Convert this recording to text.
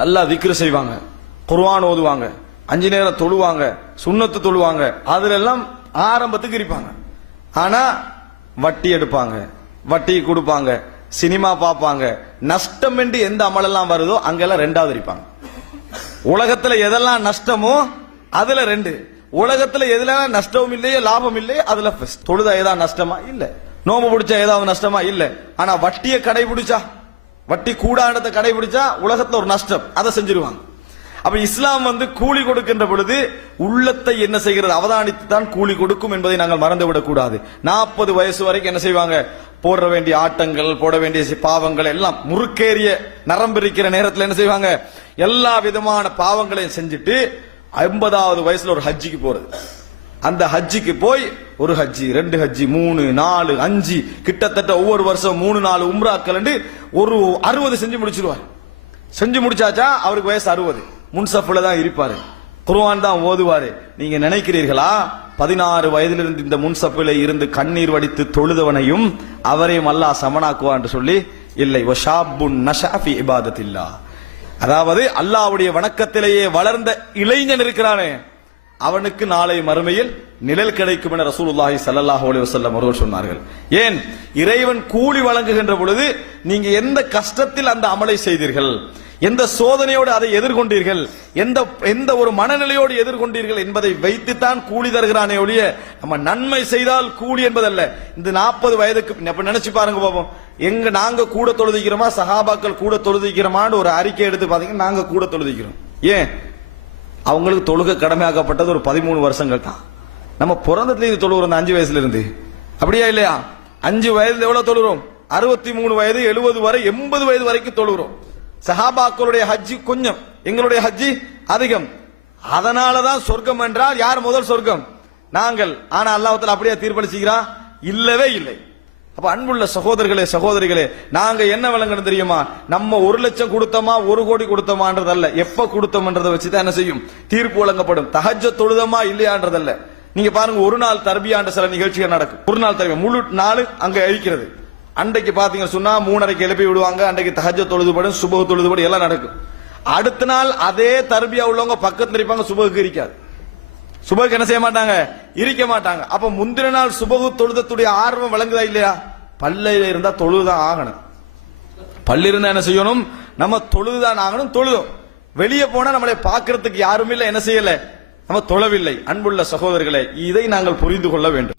நல்லா திக்ரு செய்வாங்க, குர்ஆன் ஓதுவாங்க, 5 நேரம் தொழுவாங்க, சுன்னத்து தொழுவாங்க, அதுல எல்லாம் ஆரம்பத்துக்கு இருப்பாங்க. ஆனா வட்டி எடுப்பாங்க, வட்டி கொடுப்பாங்க, சினிமா பார்ப்பாங்க, நஷ்டம் என்று எந்த அமலெல்லாம் வருதோ அங்கெல்லாம் ரெண்டாவது இருப்பாங்க. உலகத்துல எதெல்லாம் நஷ்டமோ அதுல 2, உலகத்துல எதுல நஷ்டமும் இல்லையே லாபம் இல்லையே அதுல ஃபர்ஸ்ட். தொழுதா ஏதாவது நஷ்டமா இல்ல, நோம்பு பிடிச்சா ஏதாவது நஷ்டமா இல்ல. ஆனா வட்டியை கடைபிடிச்சா, வட்டி கூடாண்டத்தை கடைபிடிச்சா உலகத்துல ஒரு நஷ்டம், அதை செஞ்சிருவாங்க. அப்ப இஸ்லாம் கூலி கொடுக்கின்ற பொழுது உள்ளத்தை என்ன செய்கிறது அவதானித்து தான் கூலி கொடுக்கும் என்பதை நாங்கள் மறந்துவிடக் கூடாது. 40 வயசு வரைக்கும் என்ன செய்வாங்க, போட வேண்டிய ஆட்டங்கள், போட வேண்டிய பாவங்கள் எல்லாம் முறுக்கேறிய நரம்பு இருக்கிற நேரத்தில் என்ன செய்வாங்க, எல்லா விதமான பாவங்களையும் செஞ்சுட்டு 50வது வயசுல ஒரு ஹஜ்ஜிக்கு போறது. அந்த ஹஜ்ஜிக்கு போய் ஒரு ஹஜ்ஜி, 2 ஹஜ்ஜி, 3, 4, 5 கிட்டத்தட்ட ஒவ்வொரு வருஷம் 3-4 உம்ராக்கள் ஒரு 60 செஞ்சு முடிச்சிருவார். செஞ்சு முடிச்சாச்சா அவருக்கு வயசு 60, முன்சஃப்ல தான் இருப்பாரு, குர்ஆன் தான் ஓதுவாரு. நீங்க நினைக்கிறீர்களா 16 வயதிலிருந்து இந்த முன்சஃப்ல இருந்து கண்ணீர் வடித்து தொழுதவனையும் அவரையும் அல்லாஹ் சமனாக்குவான் என்று சொல்லி இல்லை. வஷாபுன் நஷா ஃபி இபாதத்தில்லாஹ், அதாவது அல்லாஹ்வுடைய வணக்கத்திலேயே வளர்ந்த இளைஞன் இருக்கிறானே அவனுக்கு நாளை மறுமையில் நிழல் கிடைக்கும் என ரசூலுல்லாஹி ஸல்லல்லாஹு அலைஹி வஸல்லம் அவர்கள் சொன்னார்கள். ஏன், இறைவன் கூலி வழங்குகின்ற பொழுது நீங்க எந்த கஷ்டத்தில் அந்த அமலை செய்தீர்கள், எந்த சோதனையோடு அதை எதிர்கொண்டீர்கள், எந்த ஒரு மனநிலையோடு எதிர்கொண்டீர்கள் என்பதை வைத்துத்தான் கூலி தருகிறானே ஒழிய நம்ம நன்மை செய்தால் கூலி என்பதல்ல. இந்த 40 வயதுக்கு நினைச்சு பாருங்க பாப்போம், நாங்க கூட தொழுதிக்கிறோமா, சஹாபாக்கள் கூட தொழுதிக்கிறோமான்னு ஒரு அறிக்கை எடுத்து பாத்தீங்கன்னா நாங்க கூட தொழுதிக்கிறோம். ஏன், அவங்களுக்கு தொழுகை கடமையாக்கப்பட்டது ஒரு 13 வருஷங்கள் தான். நம்ம பிறந்ததுல இருந்து தொழுகிறோம், 5 வயசுல இருந்து, அப்படியா இல்லையா? 5 வயதுல எவ்வளவு தொழுகிறோம், 63 வயது, 70 வரை, 80 வயது வரைக்கும் தொழுகிறோம். சஹாபாக்களுடைய ஹஜ்ஜி கொஞ்சம், எங்களுடைய ஹஜ்ஜி அதிகம். அதனாலதான் சொர்க்கம் என்றால் யார் முதல் சொர்க்கம், நாங்கள். ஆனா அல்லாஹ் தஆலா அப்படியே தீர்ப்பளிச்சுக்கிறான், இல்லவே இல்லை. அப்ப அன்புள்ள சகோதரர்களே சகோதரிகளே, நாங்க என்ன விளங்கணும் தெரியுமா, நம்ம 1 லட்சம் கொடுத்தோமா 1 கோடி கொடுத்தோமான்றதல்ல, எப்ப கொடுத்தோம்ன்றதை வச்சுதான் என்ன செய்யும் தீர்ப்பு வழங்கப்படும். தஹஜ்ஜத் தொழுதமா இல்லையான்றதல்ல. நீங்க பாருங்க, ஒரு நாள் தர்பியான்ற சில நிகழ்ச்சிகள் நடக்கும். ஒரு நாள் தர்பியா முழு நாள் அங்க அழிக்கிறது. அன்றைக்கு பாத்தீங்க சொன்னா 3:30க்கு எழுப்பி விடுவாங்க, அன்றைக்கு தஹஜ்ஜத் தொழுதுபடும், சுபஹ் தொழுதுபடும் எல்லாம் நடக்கும். அடுத்த நாள் அதே தர்பியா உள்ளவங்க பக்கத்துல இருப்பாங்க, சுபஹுக்கு இருக்காது. சுபஹுக்கு என்ன செய்ய மாட்டாங்க, இருக்க மாட்டாங்க. அப்ப முந்தின நாள் சுபஹு தொழுதத்துடைய ஆர்வம் வழங்குதா இல்லையா? பள்ளியில இருந்தா தொழுதுதான் ஆகணும். பள்ளி இருந்தா என்ன செய்யணும், நம்ம தொழுதுதான் ஆகணும். தொழுதும் வெளியே போனா நம்மளை பார்க்கறதுக்கு யாரும் இல்லை, என்ன செய்யல, நம்ம தொழவில்லை. அன்புள்ள சகோதரர்களே, இதை நாங்கள் புரிந்து கொள்ள வேண்டும்.